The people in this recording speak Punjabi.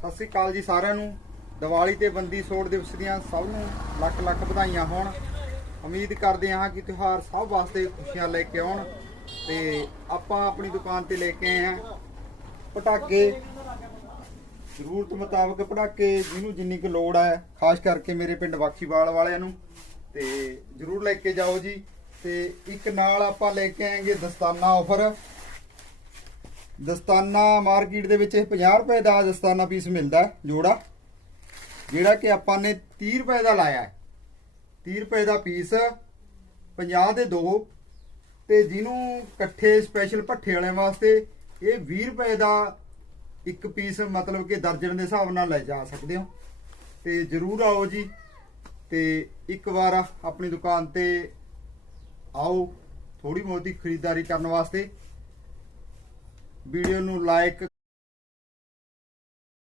ਸਤਿ ਸ੍ਰੀ ਅਕਾਲ ਜੀ ਸਾਰਿਆਂ ਨੂੰ। ਦੀਵਾਲੀ ਤੇ ਬੰਦੀ ਛੋੜ ਦਿਵਸ ਦੀਆਂ ਸਭ ਨੂੰ ਲੱਖ ਲੱਖ ਵਧਾਈਆਂ ਹੋਣ। ਉਮੀਦ ਕਰਦੇ ਹਾਂ ਕਿ ਤਿਉਹਾਰ ਸਭ ਵਾਸਤੇ ਖੁਸ਼ੀਆਂ ਲੈ ਕੇ ਆਉਣ ਤੇ ਆਪਾਂ ਆਪਣੀ ਦੁਕਾਨ ਤੇ ਲੈ ਕੇ ਆਏ ਹਾਂ। ਪਟਾਕੇ ਜ਼ਰੂਰਤ ਮੁਤਾਬਕ ਪਟਾਕੇ ਜਿਹਨੂੰ ਜਿੰਨੀ ਕੁ ਲੋੜ ਹੈ, ਖਾਸ ਕਰਕੇ ਮੇਰੇ ਪਿੰਡ ਵਾਖੀਵਾਲ ਵਾਲਿਆਂ ਨੂੰ। ਤੇ ਜ਼ਰੂਰ ਲੈ ਕੇ ਜਾਓ ਜੀ। ਤੇ ਇੱਕ ਨਾਲ ਆਪਾਂ ਲੈ ਕੇ ਆਏਗੇ ਦਸਤਾਨਾ ਆਫਰ ਦਸਤਾਨਾ ਮਾਰਕੀਟ ਦੇ ਵਿੱਚ ਇਹ 50 ਰੁਪਏ ਦਾ ਦਸਤਾਨਾ ਪੀਸ ਮਿਲਦਾ ਜੋੜਾ, ਜਿਹੜਾ ਕਿ ਆਪਾਂ ਨੇ 30 ਰੁਪਏ ਦਾ ਲਾਇਆ ਹੈ। 30 ਰੁਪਏ ਦਾ ਪੀਸ 50 ਦੇ ਦੋ ਤੇ ਜਿਹਨੂੰ ਇਕੱਠੇ ਸਪੈਸ਼ਲ ਭੱਠੇ ਵਾਲਿਆਂ ਵਾਸਤੇ ਇਹ 20 ਰੁਪਏ ਦਾ ਇੱਕ ਪੀਸ ਮਤਲਬ ਕਿ ਦਰਜਨ ਦੇ ਹਿਸਾਬ ਨਾਲ ਲੈ ਜਾ ਸਕਦੇ ਹੋ। ਤੇ ਜਰੂਰ ਆਓ ਜੀ ਤੇ ਇੱਕ ਵਾਰ ਆਪਣੀ ਦੁਕਾਨ ਤੇ ਆਓ ਥੋੜੀ ਬਹੁਤੀ ਖਰੀਦਦਾਰੀ ਕਰਨ ਵਾਸਤੇ। ਵੀਡੀਓ ਨੂੰ ਲਾਈਕ